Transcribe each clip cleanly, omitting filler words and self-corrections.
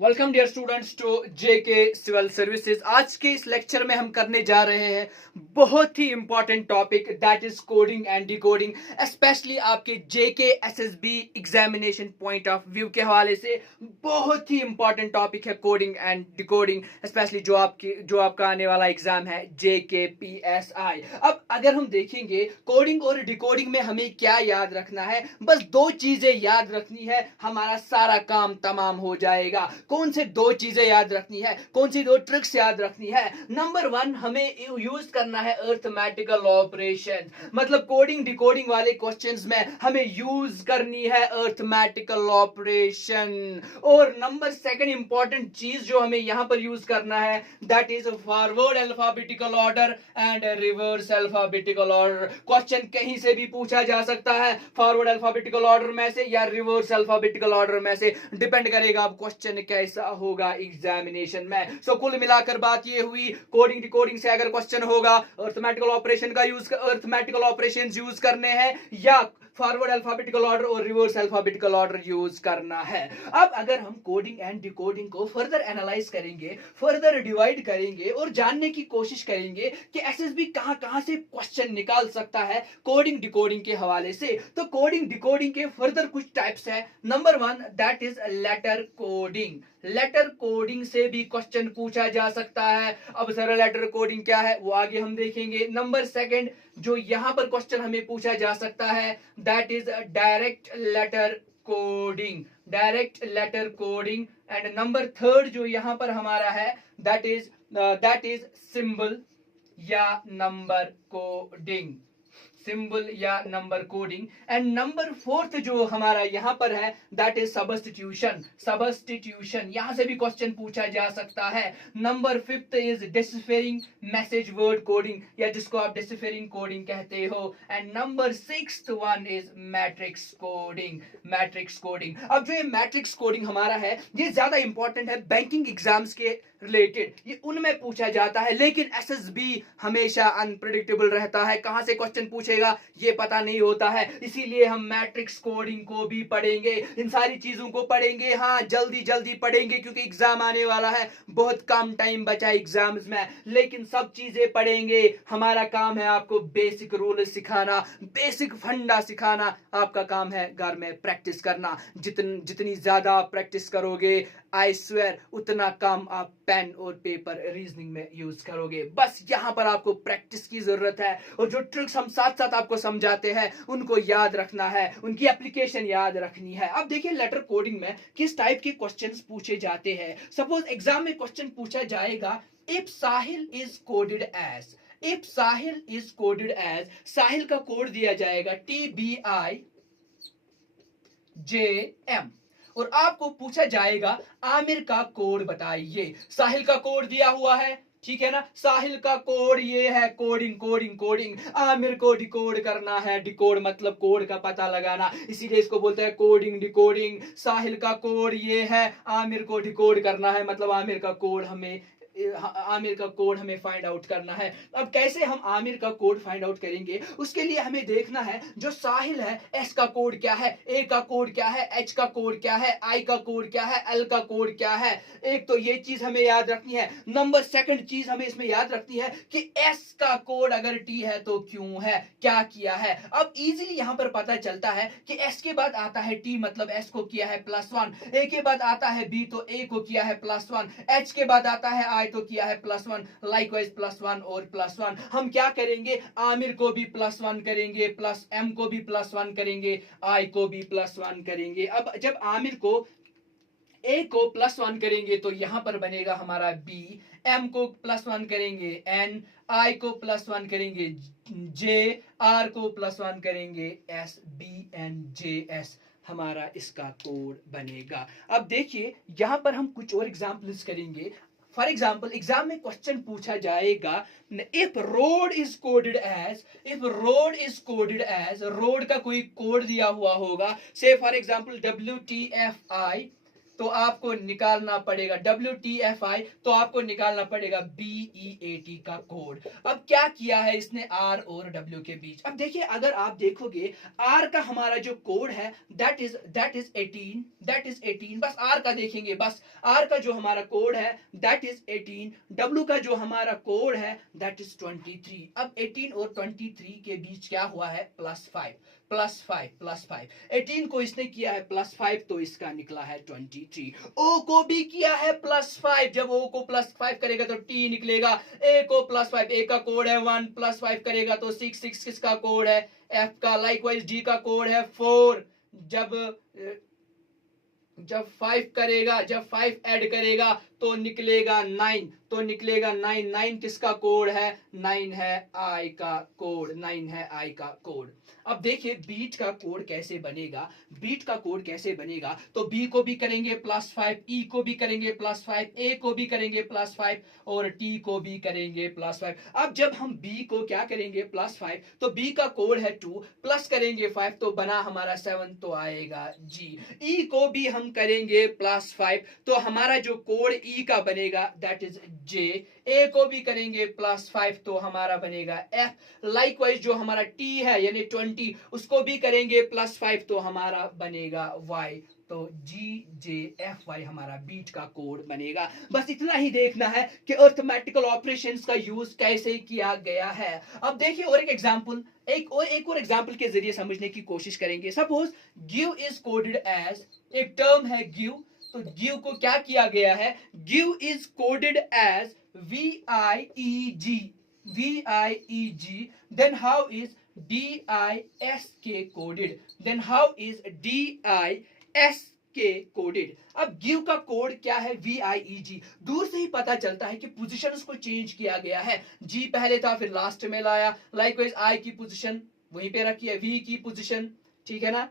Welcome dear students to JK civil services. आज के इस लेक्चर में हम करने जा रहे हैं बहुत ही important topic, that is coding and decoding. Specially आपके JK SSB examination point of view के हवाले से बहुत ही इंपॉर्टेंट टॉपिक है कोडिंग एंड डिकोडिंग, स्पेशली जो आपका आने वाला एग्जाम है जेके पीएसआई। अब अगर हम देखेंगे कोडिंग और डिकोडिंग में हमें क्या याद रखना है, बस दो चीजें याद रखनी है, हमारा सारा काम तमाम हो जाएगा। कौन से दो चीजें याद रखनी है, कौन सी दो ट्रिक्स याद रखनी है? नंबर वन, हमें यूज करना है अर्थमेटिकल ऑपरेशन, मतलब कोडिंग डिकोडिंग वाले क्वेश्चंस में हमें यूज करनी है अर्थमेटिकल ऑपरेशन। और नंबर सेकंड इंपॉर्टेंट चीज जो हमें यहां पर यूज करना है, that is forward alphabetical order and reverse alphabetical order. Question कहीं से भी पूछा जा सकता है, फॉरवर्ड अल्फाबेटिकल ऑर्डर में से या रिवर्स अल्फाबेटिकल ऑर्डर में से, डिपेंड करेगा अब क्वेश्चन कैसा होगा एग्जामिनेशन में। सो कुल मिलाकर बात ये हुई, कोडिंग डिकोडिंग से अगर क्वेश्चन होगा, अर्थमेटिकल ऑपरेशन का यूज, अर्थमेटिकल ऑपरेशंस यूज करने हैं या फॉरवर्ड अल्फाबेटिकल ऑर्डर और रिवर्स अल्फाबेटिकल ऑर्डर यूज करना है। अब अगर हम कोडिंग एंड डिकोडिंग को फर्दर एनालाइज करेंगे, फर्दर डिवाइड करेंगे और जानने की कोशिश करेंगे कि एसएसबी कहां कहां से क्वेश्चन निकाल सकता है कोडिंग डिकोडिंग के हवाले से, तो कोडिंग डिकोडिंग के फर्दर कुछ टाइप्स है। Number one, that is letter coding. Letter coding से भी क्वेश्चन पूछा जा सकता है। अब सर लेटर कोडिंग क्या है वो आगे हम देखेंगे। नंबर सेकंड, जो यहां पर क्वेश्चन हमें पूछा जा सकता है, that is direct letter coding, direct letter coding. And number third जो यहां पर हमारा है, दैट इज सिंबल या नंबर कोडिंग, सिंबल या number coding. And number fourth जो हमारा यहां पर है, दैट इज सबस्टिट्यूशन, सबस्टिट्यूशन यहां से भी क्वेश्चन पूछा जा सकता है। Number fifth is deciphering message word coding, या जिसको आप डिसिफरिंग कोडिंग कहते हो। And number sixth one is matrix coding, matrix coding. अब जो ये मैट्रिक्स कोडिंग हमारा है, ये ज्यादा इंपॉर्टेंट है बैंकिंग एग्जाम्स के रिलेटेड, ये उनमें पूछा जाता है, लेकिन एसएसबी हमेशा अनप्रेडिक्टेबल रहता है, कहां से क्वेश्चन पूछेगा ये पता नहीं होता है। इसीलिए हम मैट्रिक्स कोडिंग को भी पढ़ेंगे, इन सारी चीजों को पढ़ेंगे। हाँ, जल्दी जल्दी पढ़ेंगे क्योंकि एग्जाम आने वाला है, बहुत कम टाइम बचा एग्जाम्स में, लेकिन सब चीजें पढ़ेंगे। हमारा काम है आपको बेसिक रूल सिखाना, बेसिक फंडा सिखाना, आपका काम है घर में प्रैक्टिस करना। जितनी ज्यादा आप प्रैक्टिस करोगे, आई स्वेयर उतना कम आप पेन और पेपर रीजनिंग में यूज करोगे। बस यहां पर आपको प्रैक्टिस की जरूरत है, और जो ट्रिक्स हम साथ साथ आपको समझाते हैं उनको याद रखना है, उनकी एप्लीकेशन याद रखनी है। अब देखिए लेटर कोडिंग में किस टाइप के क्वेश्चंस पूछे जाते हैं। सपोज एग्जाम में क्वेश्चन पूछा जाएगा, if Sahil is coded as, if Sahil is coded as, Sahil का कोड दिया जाएगा TBIJM, और आपको पूछा जाएगा आमिर का कोड बताइए। साहिल का कोड दिया हुआ है, ठीक है ना, साहिल का कोड ये है, कोडिंग कोडिंग कोडिंग। आमिर को डिकोड करना है, डिकोड मतलब कोड का पता लगाना, इसीलिए इसको बोलते हैं कोडिंग डिकोडिंग। साहिल का कोड ये है, आमिर को डिकोड करना है, मतलब आमिर का कोड हमें फाइंड आउट करना है। अब कैसे हम आमिर का कोड फाइंड आउट करेंगे, उसके लिए हमें देखना है जो साहिल है, एस का कोड क्या है, ए का कोड क्या है, एच का कोड क्या है, आई का कोड क्या है, एल का कोड क्या है। एक तो ये चीज हमें याद रखनी है। नंबर सेकंड चीज हमें इसमें याद रखनी है कि एस का कोड अगर टी है तो क्यों है, क्या किया है। अब इजीली यहां पर पता चलता है कि एस के बाद आता है टी, मतलब एस को किया है +1, ए के बाद आता है बी तो ए को किया है +1, एच के बाद आता है आई तो किया है +1, लाइकवाइज +1 और +1। हम क्या करेंगे, आमिर को भी +1 करेंगे, प्लस एम को भी +1 करेंगे, आई को भी +1 करेंगे। अब जब आमिर को ए को +1 करेंगे तो यहां पर बनेगा हमारा बी, एम को +1 करेंगे एन, आई को +1 करेंगे जे, आर को +1 करेंगे S, B N J S हमारा इसका कोड बनेगा। अब देखिए यहां पर हम कुछ और एग्जांपल्स करेंगे। फॉर एग्जाम्पल एग्जाम में क्वेश्चन पूछा जाएगा, if road is coded as, if road is coded as, road का कोई कोड दिया हुआ होगा, से फॉर एग्जाम्पल WTFI तो आपको निकालना पड़ेगा WTFI, तो आपको निकालना पड़ेगा BEAT का कोड। अब क्या किया है इसने R और W के बीच। अब देखिए अगर आप देखोगे R का हमारा जो कोड है दैट इज 18, बस R का देखेंगे, बस R का जो हमारा कोड है दैट इज 18, W का जो हमारा कोड है दैट इज 23। अब 18 और 23 के बीच क्या हुआ है +5, 18 को इसने किया है +5 तो इसका निकला है 23। O को भी किया है +5, जब O को +5 करेगा तो T निकलेगा। A को +5, A का कोड है 1, +5 करेगा तो 6, किसका कोड है F का। लाइकवाइज D का कोड है 4, जब 5 ऐड करेगा तो निकलेगा 9, तो निकलेगा 9 किसका कोड है 9 है I का कोड। अब देखिए बीट का कोड कैसे बनेगा, तो B को भी करेंगे +5, E को भी करेंगे +5, A को भी करेंगे +5 और T को भी करेंगे +5। अब जब हम B को क्या करेंगे +5 तो B का कोड है 2, प्लस करेंगे 5 तो बना हमारा 7 तो आएगा G। E को भी हम करेंगे +5 तो हमारा जो कोड E का बनेगा दैट इज J। A को भी करेंगे +5 तो हमारा बनेगा F। लाइकवाइज जो हमारा T है यानी 20 उसको भी करेंगे +5 तो हमारा बनेगा Y। तो GJFY हमारा बीट का कोड बनेगा। बस इतना ही देखना है कि अरिथमेटिकल ऑपरेशंस का यूज कैसे किया गया है। अब देखिए और एक एग्जांपल, एक और एग्जांपल के जरिए समझने की कोशिश करेंगे। Suppose give is coded as, एक टर्म है गिव, तो गिव को क्या किया गया है, give is coded as VIEG, then how is DISK coded, then how is DISK coded. अब गिव का कोड क्या है VIEG, दूर से ही पता चलता है कि पोजीशन को चेंज किया गया है। G पहले था फिर लास्ट में लाया, लाइकवाइज I की पोजीशन वहीं पे रखी है, V की पोजीशन ठीक है ना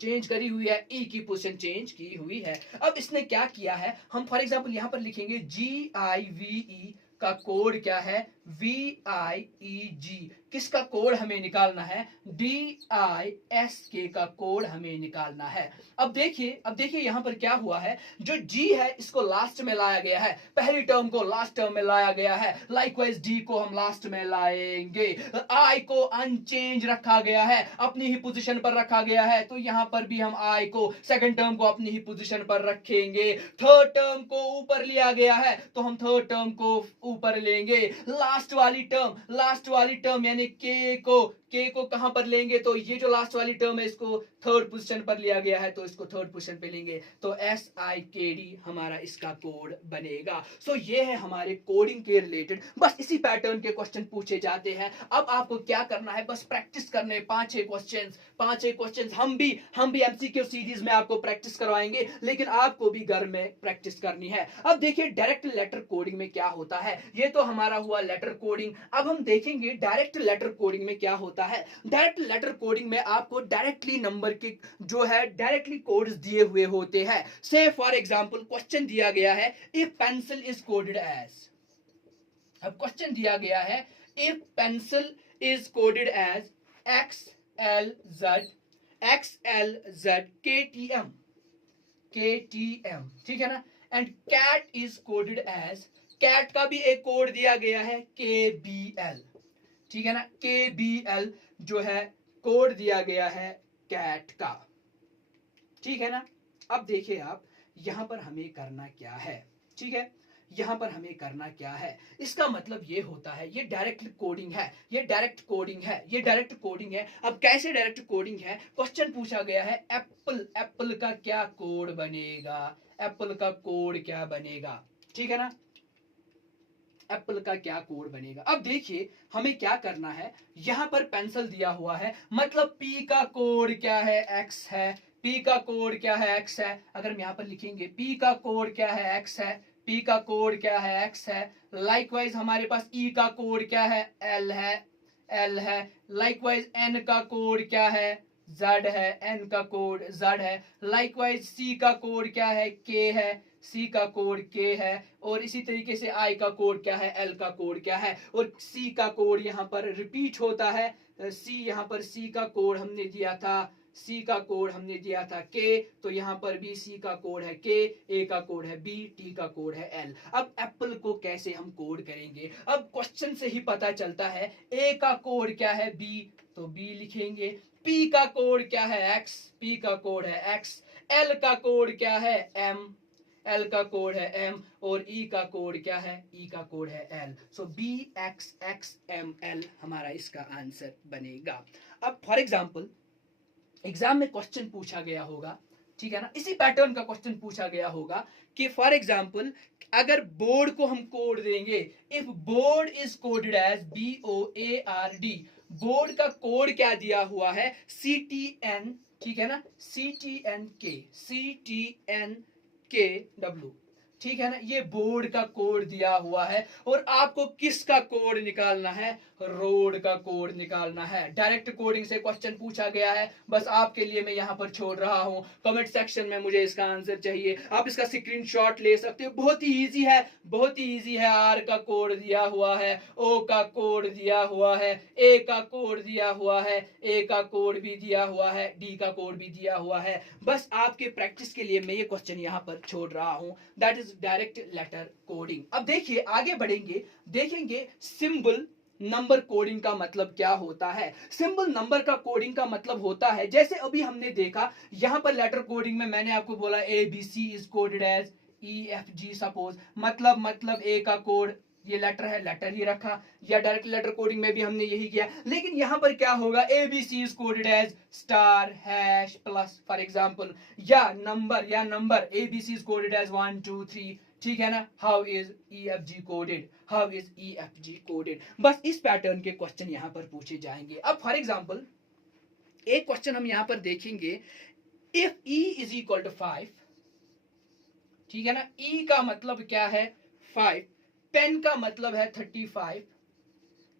चेंज करी हुई है, E की पोजीशन चेंज की हुई है। अब इसने क्या किया है, हम फॉर एग्जांपल यहां पर लिखेंगे GIVE का कोड क्या है VIEG, किसका कोड हमें निकालना है DISK का कोड हमें निकालना है। अब देखिए यहां पर क्या हुआ है, जो G है इसको लास्ट में लाया गया है, पहली टर्म को लास्ट टर्म में लाया गया है, लाइकवाइज D को हम लास्ट में लाएंगे। I को अनचेंज रखा गया है, अपनी ही पोजीशन पर रखा गया है, तो यहां पर भी हम I को सेकंड टर्म को अपनी ही पोजीशन पर रखेंगे। थर्ड टर्म को ऊपर लिया गया है तो हम थर्ड टर्म को ऊपर लेंगे। लास्ट वाली टर्म यानी K को कहां पर लेंगे, तो ये जो लास्ट वाली टर्म है इसको थर्ड पोजीशन पर लिया गया है तो इसको थर्ड पोजीशन पे लेंगे, तो SIKD हमारा इसका कोड बनेगा। सो ये है हमारे कोडिंग के रिलेटेड, बस इसी पैटर्न के क्वेश्चन पूछे जाते हैं। अब आपको क्या करना है, बस प्रैक्टिस करने 5-6 क्वेश्चंस हम भी MCQ सीरीज में आपको प्रैक्टिस करवाएंगे, लेकिन आपको भी घर में प्रैक्टिस करनी है। अब देखिए डायरेक्ट लेटर कोडिंग में क्या होता है, ये तो हमारा हुआ लेटर कोडिंग। अब हम देखेंगे डायरेक्ट लेटर कोडिंग में क्या होता है। डायरेक्ट लेटर कोडिंग में आपको डायरेक्टली नंबर के जो है डायरेक्टली कोड्स दिए हुए होते हैं। से फॉर एग्जांपल क्वेश्चन दिया गया है if pencil is coded as, अब क्वेश्चन दिया गया है if pencil is coded as XLZ KTM ठीक है ना, and cat is coded as, cat का भी एक कोड दिया गया है KBL ठीक है ना, KBL जो है कोड दिया गया है कैट का ठीक है ना। अब देखिए आप यहां पर हमें करना क्या है, ठीक है यहां पर हमें करना क्या है, इसका मतलब ये होता है ये डायरेक्ट कोडिंग है। अब कैसे डायरेक्ट कोडिंग है, क्वेश्चन पूछा गया है एप्पल का क्या कोड बनेगा, एप्पल का कोड क्या बनेगा ठीक है ना, एप्पल का क्या कोड बनेगा। अब देखिए हमें क्या करना है, यहां पर पेंसिल दिया हुआ है मतलब P का कोड क्या है X है, P का कोड क्या है X है। अगर हम यहां पर लिखेंगे P का कोड क्या है X है, P का कोड क्या है X है। लाइकवाइज हमारे पास E का कोड क्या है L है। लाइकवाइज N का कोड क्या है Z है, N का कोड Z है। लाइकवाइज C का कोड क्या है K है, C का कोड K है। और इसी तरीके से I का कोड क्या है, L का कोड क्या है, और C का कोड यहाँ पर रिपीट होता है। C यहाँ पर C का कोड हमने दिया था सी का कोड हमने दिया था के, तो यहाँ पर भी सी का कोड है के, ए का कोड है बी, टी का कोड है एल। अब एप्पल को कैसे हम कोड करेंगे? अब क्वेश्चन से ही पता चलता है। ए का कोड क्या है? बी, तो बी लिखेंगे। पी का कोड क्या है? एक्स, पी का कोड है एक्स। एल का कोड क्या है? एम, एल का कोड है एम। और ई का कोड क्या है? ई का कोड है L. So B X X M L हमारा इसका आंसर बनेगा। अब फॉर एग्जाम्पल एग्जाम में क्वेश्चन पूछा गया होगा, ठीक है ना, इसी पैटर्न का क्वेश्चन पूछा गया होगा कि फॉर एग्जाम्पल अगर बोर्ड को हम कोड देंगे, if board is coded as BOARD, board का कोड क्या दिया हुआ है? CTN, ठीक है ना, CTNKW, ठीक है ना, ये बोर्ड का कोड दिया हुआ है। और आपको किसका कोड निकालना है? रोड का कोड निकालना है। डायरेक्ट कोडिंग से क्वेश्चन पूछा गया है, बस आपके लिए मैं यहां पर छोड़ रहा हूं। कमेंट सेक्शन में मुझे इसका आंसर चाहिए, आप इसका स्क्रीनशॉट ले सकते हो। बहुत ही इजी है, बहुत ही इजी है। आर का कोड दिया हुआ है, ओ का कोड दिया हुआ है, ए का कोड दिया हुआ है, ए का कोड भी दिया हुआ है, डी का कोड भी दिया हुआ है। बस आपके प्रैक्टिस के लिए मैं ये क्वेश्चन यहां पर छोड़ रहा हूं, that is direct letter coding. अब देखिए आगे बढ़ेंगे, देखेंगे सिंबल नंबर कोडिंग का मतलब क्या होता है। सिंबल नंबर का कोडिंग का मतलब होता है, जैसे अभी हमने देखा यहां पर लेटर कोडिंग में मैंने आपको बोला ABC is coded as EFG suppose, मतलब ए का कोड ये लेटर है, लेटर ही रखा, या डायरेक्ट लेटर कोडिंग में भी हमने यही किया। लेकिन यहां पर क्या होगा? ABC is coded as star hash plus for example, या number ABC is coded as 1 2 3, ठीक है ना। How is EFG coded, how is EFG coded? बस इस पैटर्न के क्वेश्चन यहां पर पूछे जाएंगे। अब फॉर एग्जांपल एक क्वेश्चन हम यहां पर देखेंगे, if E is equal to 5, ठीक है ना, E का मतलब क्या है? 5, पेन का मतलब है 35,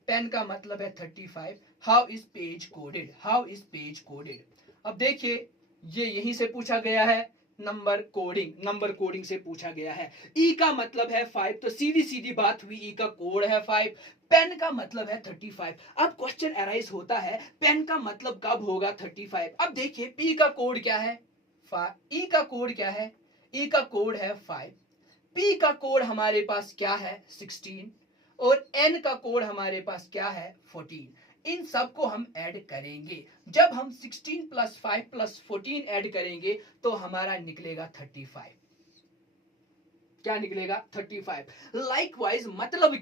पेन का मतलब है 35, how is page coded, how is page coded? अब देखिए ये यहीं से पूछा गया है, नंबर कोडिंग से पूछा गया है। ई का मतलब है 5, तो सीधी सीधी बात हुई, ई का कोड है 5। पेन का मतलब है 35। अब क्वेश्चन अराइज होता है, पेन का मतलब कब होगा 35? अब देखिए पी का कोड क्या है? 5। ई का कोड क्या है? ई का कोड है 5। पी का कोड हमारे पास क्या है? 16। और एन का कोड हमारे पास क्या है? 14। इन सब को हम ऐड करेंगे। जब हम 16 प्लस 5 प्लस 14 ऐड करेंगे तो हमारा निकलेगा 35। क्या निकलेगा? 35। लाइकवाइज मतलब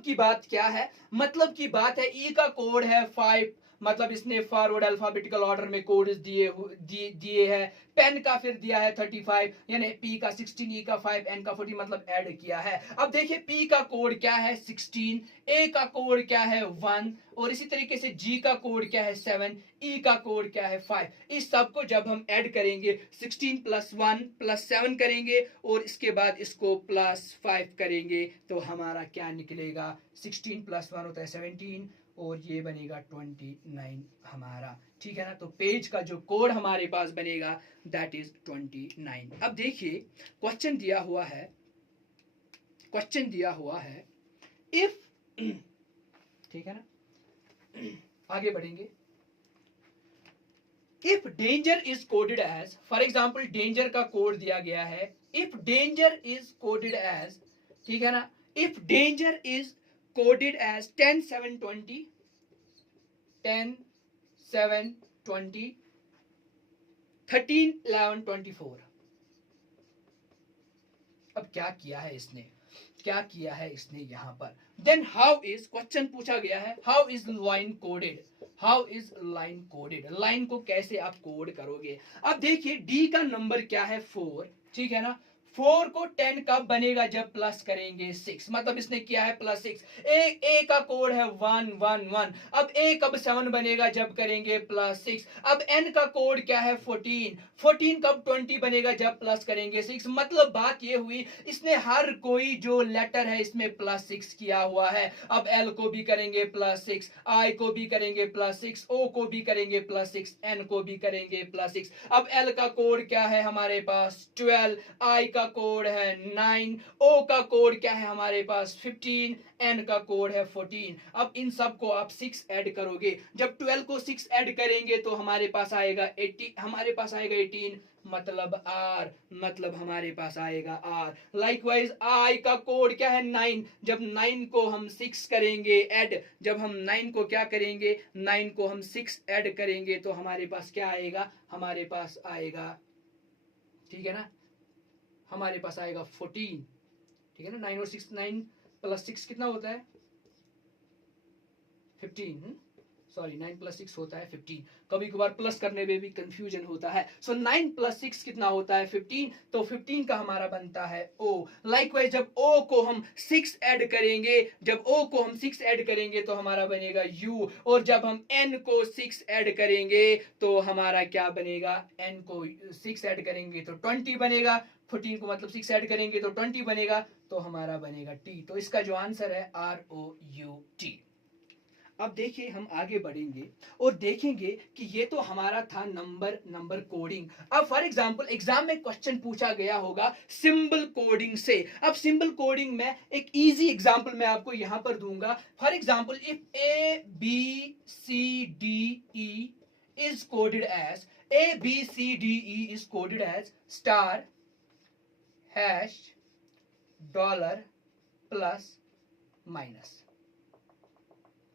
की बात क्या है? मतलब की बात है ई का कोड है 5, मतलब इसने फॉरवर्ड अल्फाबेटिकल ऑर्डर में कोड दिए हैं। पेन का फिर दिया है 35, यानी पी का 16, ई का 5, एन का 14, मतलब ऐड किया है। अब देखिए पी का कोड क्या है? 16, ए का कोड क्या है? 1, और इसी तरीके से जी का कोड क्या है? 7, ई का कोड क्या है? 5। इस सब को जब हम ऐड करेंगे 16 प्लस 1 प्लस 7 करेंगे और इसके बाद इसको प्लस 5 करेंगे तो हमारा क्या निकलेगा? 16 प्लस 1 होता है 17 और ये बनेगा 29 हमारा, ठीक है ना। तो पेज का जो कोड हमारे पास बनेगा दैट इज 29। अब देखिए क्वेश्चन दिया हुआ है, इफ ठीक है ना, आगे बढ़ेंगे। If danger is coded as, for example danger का कोड दिया गया है, if danger is coded as, ठीक है ना, if danger is coded as 10 7 20, 10 7 20, 13 11 24। अब क्या किया है इसने, यहां पर? देन हाउ इज, क्वेश्चन पूछा गया है, how is line coded, line को कैसे आप कोड करोगे? अब देखिए डी का नंबर क्या है? 4, ठीक है ना। 4 को 10 कब बनेगा? जब प्लस करेंगे 6, मतलब इसने किया है प्लस 6। ए का कोड है 1 1 1। अब ए कब 7 बनेगा? जब करेंगे प्लस 6। अब एन का कोड क्या है? 14। 14 कब 20 बनेगा? जब प्लस करेंगे 6। मतलब बात ये हुई इसने हर कोई जो लेटर है इसमें प्लस 6 किया हुआ है। अब एल को भी करेंगे प्लस 6, आई को भी करेंगे प्लस 6, ओ को भी करेंगे प्लस 6, एन को भी करेंगे प्लस 6। अब एल का कोड क्या है हमारे पास? 12, आई का का कोड है 9, ओ का कोड क्या है हमारे पास 15, एन का कोड है 14। अब इन सब को आप 6 ऐड करोगे, जब 12 को 6 ऐड करेंगे तो हमारे पास आएगा 80, हमारे पास आएगा 18, मतलब आर, मतलब हमारे पास आएगा आर। लाइकवाइज आई का कोड क्या है 9, जब 9 को हम 6 करेंगे ऐड, जब हम 9 को क्या करेंगे, 9 को हम 6 ऐड करेंगे तो हमारे पास क्या आएगा, हमारे पास आएगा, ठीक है ना, हमारे पास आएगा 14, ठीक है ना। 9 और 6, 9 प्लस 6 कितना होता है 15, सॉरी 9 प्लस 6 होता है 15, कभी कभार प्लस करने में भी कंफ्यूजन होता है। सो 9 प्लस 6 कितना होता है 15, तो 15 का हमारा बनता है ओ। लाइकवाइज जब ओ को हम 6 ऐड करेंगे, जब ओ को हम 6 ऐड करेंगे तो हमारा बनेगा यू, और जब हम एन को 6 ऐड करेंगे तो हमारा क्या बनेगा, एन को 6 ऐड करेंगे तो 20 बनेगा, 14 को मतलब 6 ऐड करेंगे तो 20 बनेगा, तो हमारा बनेगा टी। तो इसका जो आंसर है ROUT। अब देखिए हम आगे बढ़ेंगे और देखेंगे कि ये तो हमारा था नंबर कोडिंग। अब फॉर एग्जांपल एग्जाम में क्वेश्चन पूछा गया होगा सिंबल कोडिंग से। अब सिंबल कोडिंग में एक इजी एग्जांपल मैं आपको यहां पर दूंगा। For example if ABCDE is coded as ABCDE is coded as star hash dollar plus minus,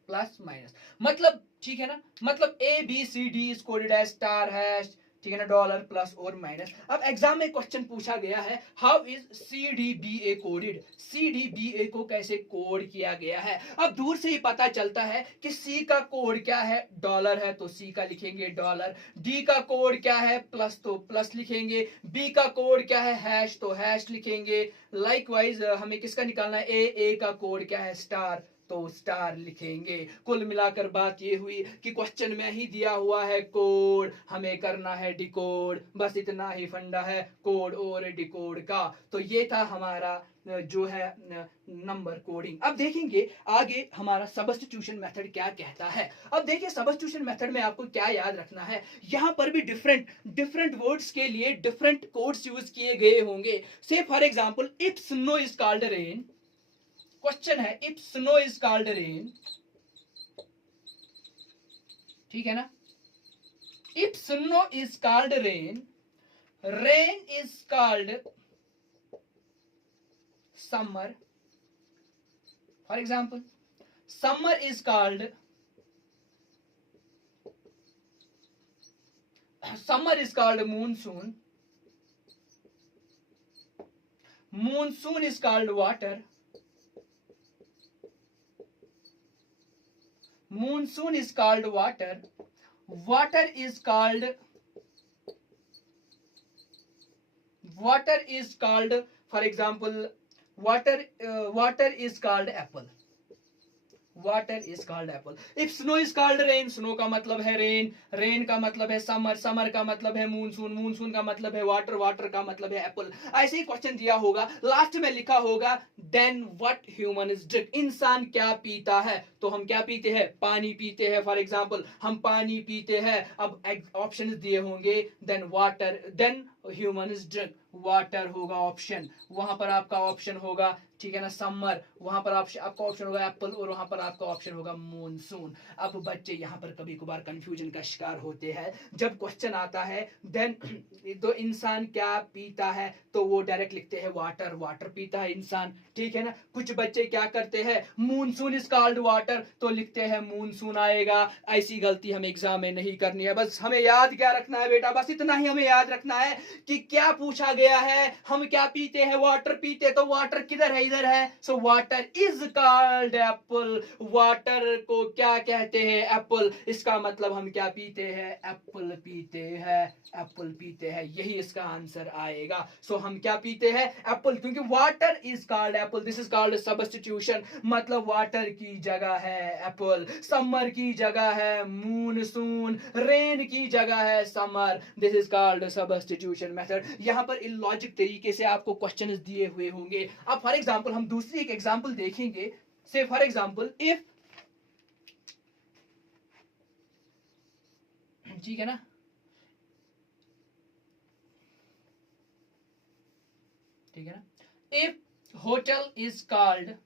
plus minus, मतलब ठीक है ना, मतलब ABCD is coded as star hash, ठीक है ना, डॉलर प्लस और माइनस। अब एग्जाम में क्वेश्चन पूछा गया है how is CDBA coded, CDBA को कैसे कोड किया गया है। अब दूर से ही पता चलता है कि C का कोड क्या है, डॉलर है तो C का लिखेंगे डॉलर, D का कोड क्या है प्लस तो प्लस लिखेंगे, B का कोड क्या है हैश तो हैश लिखेंगे। लाइकवाइज हमें किसका निकालना है, A का कोड क्या है स्टार तो स्टार लिखेंगे। कुल मिलाकर बात ये हुई कि क्वेश्चन में ही दिया हुआ है कोड, हमें करना है डिकोड, बस इतना ही फंडा है कोड और डिकोड का। तो ये था हमारा जो है नंबर कोडिंग। अब देखेंगे आगे हमारा सब्स्टिट्यूशन मेथड क्या कहता है। अब देखिए सब्स्टिट्यूशन मेथड में आपको क्या याद रखना है, यहां पर भी डिफरेंट वर्ड्स के लिए डिफरेंट कोड्स यूज किए गए होंगे। से for example if snow is called rain, question है if snow is called rain, ठीक है ना, if snow is called rain, rain is called summer, for example summer is called, summer is called monsoon, monsoon is called water, monsoon is called water, water is called for example water is called apple, water is called Apple. If snow is called rain, snow का मतलब है rain, rain का मतलब है summer, summer का मतलब है monsoon, monsoon का मतलब है वाटर, वाटर का मतलब है एप्पल। ऐसे ही क्वेश्चन दिया होगा, लास्ट में लिखा होगा then what human is drink, इंसान क्या पीता है, तो हम क्या पीते हैं, पानी पीते हैं। फॉर एग्जांपल हम पानी पीते हैं, अब ऑप्शन दिए होंगे then water, then human is drink, water होगा ऑप्शन, वहां पर आपका ऑप्शन होगा, ठीक है ना, समर, वहां पर आपका ऑप्शन होगा एप्पल, और वहां पर आपका ऑप्शन होगा मूनसून। अब बच्चे यहां पर कभी कभार कंफ्यूजन का शिकार होते हैं, जब क्वेश्चन आता है देन तो इंसान क्या पीता है, तो वो डायरेक्ट लिखते हैं वाटर, वाटर पीता है इंसान, ठीक है ना। कुछ बच्चे क्या करते हैं, मूनसून इज कॉल्ड वाटर, तो लिखते हैं मूनसून आएगा। ऐसी गलती हमें एग्जाम में नहीं करनी है। बस हमें याद क्या रखना है बेटा, बस इतना ही हमें याद रखना है कि क्या पूछा गया है, हम क्या पीते हैं, वाटर पीते, तो वाटर किधर है, इधर है, so water is called Apple, water को क्या कहते हैं, एप्पल, इसका मतलब हम क्या पीते हैं, एप्पल पीते हैं, एप्पल पीते हैं, यही इसका आंसर आएगा। सो हम क्या पीते हैं, एप्पल, क्योंकि water is called Apple, this is called substitution, मतलब वाटर की जगह है एप्पल, समर की जगह है मूनसून, रेन की जगह है summer, this is called substitution method. यहां पर इलॉजिक तरीके से आपको क्वेश्चन दिए हुए होंगे। अब फॉर एग्जांपल हम दूसरी एक एग्जांपल देखेंगे, से फॉर एग्जांपल इफ, ठीक है ना, ठीक है ना. If hotel is called,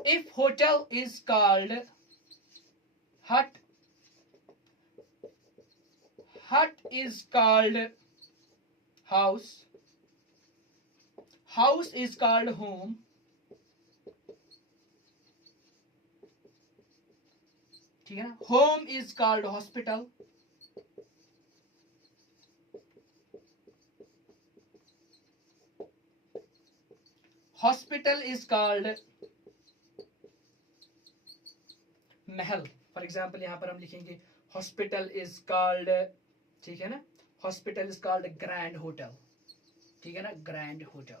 if hotel is called hut, hut is called house, house is called home, ठीक है ना. home is called hospital, hospital is called Mahal. For example यहाँ पर हम लिखेंगे हॉस्पिटल इज कॉल्ड, ठीक है ना, hospital is called grand hotel, ठीक है ना, ग्रैंड होटल.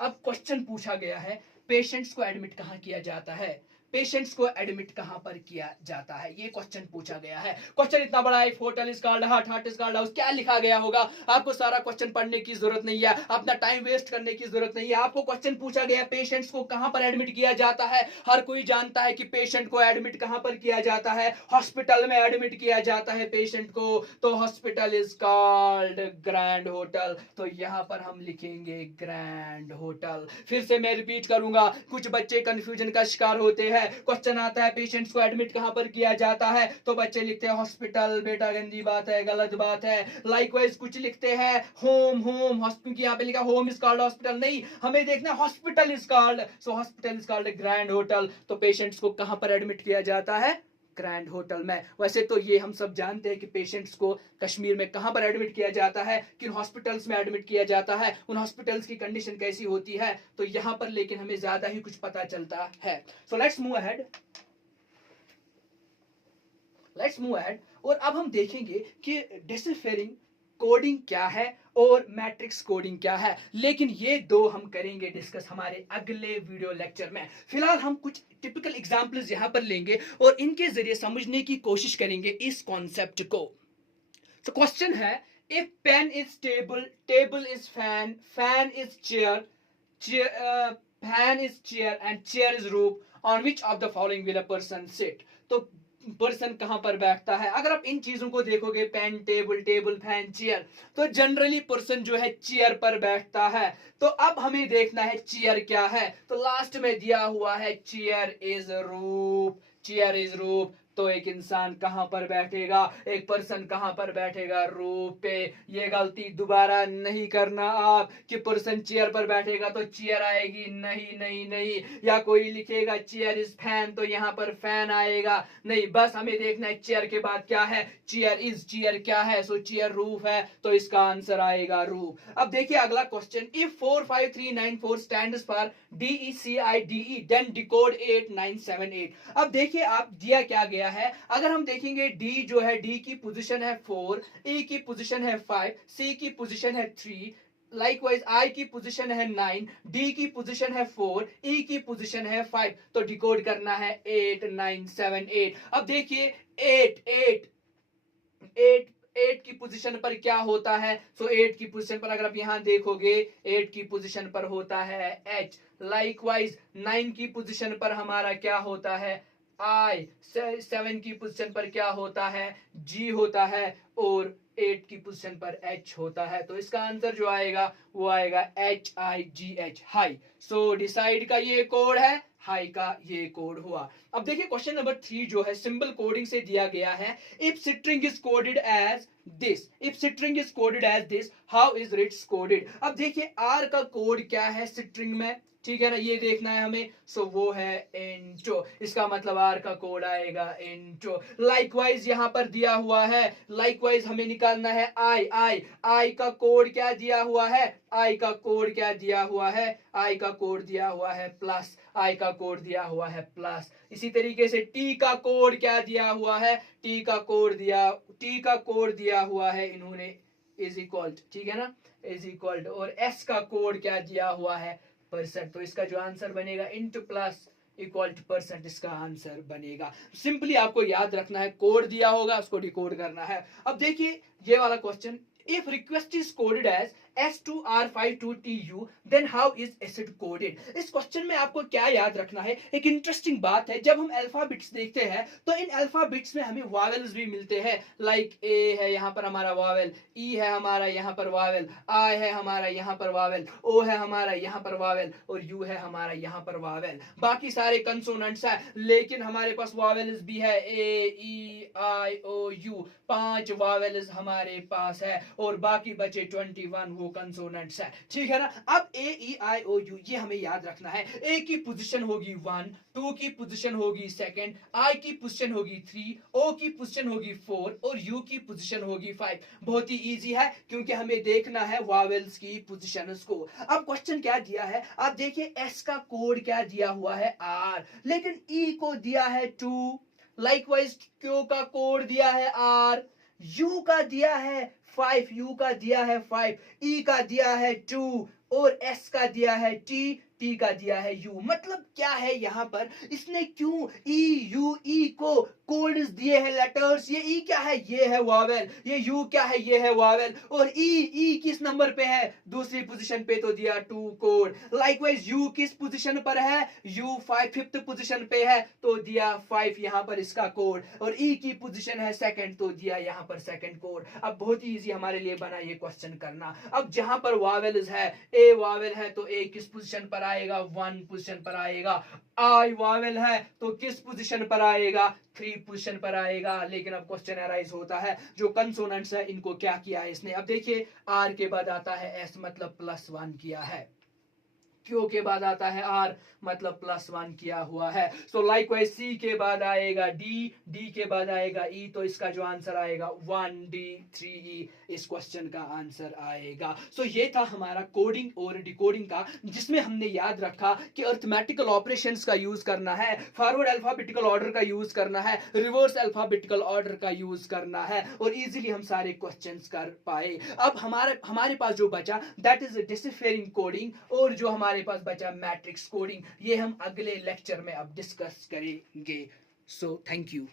अब क्वेश्चन पूछा गया है पेशेंट्स को एडमिट कहाँ किया जाता है, पेशेंट्स को एडमिट कहां पर किया जाता है, ये क्वेश्चन पूछा गया है. क्वेश्चन इतना बड़ा है, होटल इज कॉल्ड हट, हट इज कॉल्ड हाउस, क्या लिखा गया होगा. आपको सारा क्वेश्चन पढ़ने की जरूरत नहीं है, अपना टाइम वेस्ट करने की जरूरत नहीं है. आपको क्वेश्चन पूछा गया पेशेंट्स को कहां पर एडमिट किया जाता है. हर कोई जानता है कि पेशेंट को एडमिट कहां पर किया जाता है, हॉस्पिटल में एडमिट किया जाता है पेशेंट को. तो hospital is called grand hotel, तो यहां पर हम लिखेंगे ग्रैंड होटल. फिर से मैं रिपीट करूंगा, कुछ बच्चे कंफ्यूजन का शिकार होते हैं. क्वेश्चन आता है पेशेंट्स को एडमिट कहां पर किया जाता है, तो बच्चे लिखते हैं हॉस्पिटल. बेटा गंदी बात है, गलत बात है. लाइकवाइज कुछ लिखते हैं होम, होम हॉस्पिटल, यहाँ पे लिखा होम इज कॉल्ड हॉस्पिटल, नहीं, हमें देखना hospital is called, so hospital is called grand hotel. तो पेशेंट्स को कहां पर एडमिट किया जाता है, ग्रैंड होटल में. वैसे तो ये हम सब जानते हैं कि पेशेंट्स को कश्मीर में कहां पर एडमिट किया जाता है, किन हॉस्पिटल्स में एडमिट किया जाता है, उन हॉस्पिटल्स की कंडीशन कैसी होती है. तो यहां पर लेकिन हमें ज्यादा ही कुछ पता चलता है. So let's move ahead, let's move ahead. और अब हम देखेंगे कि डिसिफरिंग कोडिंग क्या है और मैट्रिक्स कोडिंग क्या है, लेकिन ये दो हम करेंगे डिस्कस हमारे अगले वीडियो लेक्चर में. फिलहाल हम कुछ टिपिकल एग्जांपल्स यहां पर लेंगे और इनके जरिए समझने की कोशिश करेंगे इस कॉन्सेप्ट को. तो क्वेश्चन है, if pen is table, table is fan, fan is chair, fan is chair and chair is roof, on which of the following will a person sit. तो पर्सन कहां पर बैठता है. अगर आप इन चीजों को देखोगे, pen, table, table fan, chair, तो जनरली पर्सन जो है चेयर पर बैठता है. तो अब हमें देखना है चेयर क्या है. तो लास्ट में दिया हुआ है chair is roof, chair is roof. तो एक इंसान कहां पर बैठेगा, एक पर्सन कहां पर बैठेगा, रूफ पे. ये गलती दोबारा नहीं करना आप कि पर्सन चेयर पर बैठेगा तो चेयर आएगी, नहीं नहीं नहीं. या कोई लिखेगा चेयर इज फैन, तो यहां पर फैन आएगा, नहीं. बस हमें देखना है चेयर के बाद क्या है, चेयर इज, चेयर क्या है, सो चेयर रूफ है, तो इसका आंसर आएगा रूफ. अब देखिए अगला question, if 45394 stands for DECIDE, then decode 8978. अब देखिए आप दिया क्या गया है. अगर हम देखेंगे डी जो है, डी की पोजीशन है 4, ई की पोजीशन है 5, सी की पोजीशन है 3, लाइकवाइज आई की पोजीशन है 9, डी की पोजीशन है 4, ई की पोजीशन है 5. तो डिकोड करना है 8978. अब देखिए 8 की पोजीशन पर क्या होता है. सो 8 की पोजीशन पर अगर आप यहां देखोगे, 8 की पोजीशन पर होता है H. लाइकवाइज 9 की पोजीशन पर हमारा क्या होता है, I. 7 की पोजीशन पर क्या होता है, G होता है, और 8 की पोजीशन पर H होता है. तो इसका आंसर जो आएगा वो आएगा HIGH, हाई. सो डिसाइड का ये कोड है, हाई का ये कोड हुआ. अब देखिए क्वेश्चन नंबर 3 जो है सिंबल कोडिंग से दिया गया है. If string is coded as this, if string is coded as this, how is its coded. अब देखिए आर का कोड क्या है स्ट्रिंग में, ठीक है ना, ये देखना है हमें. सो वो है इंटो, इसका मतलब आर का कोड आएगा इंटो. लाइकवाइज यहां पर दिया हुआ है, लाइकवाइज हमें निकालना है आई का कोड क्या दिया हुआ है, आई का कोड क्या दिया हुआ है, आई का कोड दिया हुआ है प्लस, आई का कोड दिया हुआ है प्लस. इसी तरीके से टी का कोड क्या दिया हुआ है, टी का कोड दिया हुआ है इन्होंने इज इक्वल, ठीक है ना, इज इक्वल. और एस का कोड क्या दिया हुआ है, परसेंट. तो इसका जो आंसर बनेगा into plus equal two percent, इसका आंसर बनेगा. सिंपली आपको याद रखना है, कोड दिया होगा उसको डिकोड करना है. अब देखिए ये वाला question, if request is coded as S2R5 to TU, then how is acid coded? इस क्वेश्चन में आपको क्या याद रखना है, एक इंटरेस्टिंग बात है, जब हम अल्फाबेट्स देखते हैं तो इन अल्फाबेट्स में हमें वावेल्स भी मिलते हैं, लाइक ए है यहाँ पर हमारा वावेल, ई है हमारा यहाँ पर वावेल, आई है हमारा यहाँ पर वावेल, ओ है हमारा यहाँ पर वावेल और यू है हमारा यहाँ पर वावेल। बाकी सारे कंसोनेंट्स है, लेकिन हमारे पास वावेल्स भी है, ए ई आई ओ यू, 5 वावेल्स हमारे पास है और बाकी बचे 21 वो कंसोनेंट्स है, ठीक है ना। अब ए ई आई ओ यू ये हमें याद रखना है। ए की पोजीशन होगी 1, 2 की पोजीशन होगी 2, आई की पोजीशन होगी 3, ओ की पोजीशन होगी 4 और यू की पोजीशन होगी 5। बहुत ही इजी है क्योंकि हमें देखना है वावेल्स की पोजीशंस को। अब क्वेश्चन क्या दिया है, आप देखिए एस का कोड क्या दिया हुआ है आर, लेकिन ई को दिया है 2, लाइकवाइज क्यू का कोड दिया है आर, यू का दिया है 5, यू का दिया है 5, ई का दिया है 2 और एस का दिया है टी का दिया है यू। मतलब क्या है यहाँ पर, इसने क्यों ई यू ई को कोड्स दिए हैं लेटर्स, ये ई क्या है, ये है वावेल, ये यू क्या है, ये है वावेल और ई किस नंबर पे है, दूसरी पोजीशन पे तो दिया 2 कोड। लाइकवाइज यू किस पोजीशन पर है, यू 5th पोजीशन पे है तो दिया 5 यहाँ पर इसका कोड और ई की पोजीशन है 2nd तो दिया यहाँ पर 2nd कोड। अब बहुत ही इजी हमारे लिए बना ये क्वेश्चन करना। अब जहां पर वावेल्स है, ए वावेल है तो ए किस पोजीशन पर आएगा, 1 पोजीशन पर आएगा। आई वावेल है तो किस पोजीशन पर आएगा, 3 पोजीशन पर आएगा। लेकिन अब क्वेश्चन अराइज होता है जो कंसोनेंट्स है इनको क्या किया है इसने। अब देखिए आर के बाद आता है एस मतलब +1 किया है, क्यू के बाद आता है आर मतलब +1 किया हुआ है। सो लाइकवाइज सी के बाद आएगा डी, डी के बाद आएगा ई, तो इसका जो आंसर आएगा 1D3E इस क्वेश्चन का आंसर आएगा। सो ये था हमारा कोडिंग और डिकोडिंग का, जिसमें हमने याद रखा कि अरिथमेटिकल ऑपरेशंस का यूज करना है, फॉरवर्ड अल्फाबेटिकल ऑर्डर का यूज करना है, रिवर्स अल्फाबेटिकल ऑर्डर का यूज करना है और इजीली हम सारे क्वेश्चंस कर पाए। अब हमारे पास जो बचा दैट इज डिसिफरिंग कोडिंग और जो हमारे पास बचा मैट्रिक्स कोडिंग, ये हम अगले लेक्चर में अब डिस्कस करेंगे। So thank you.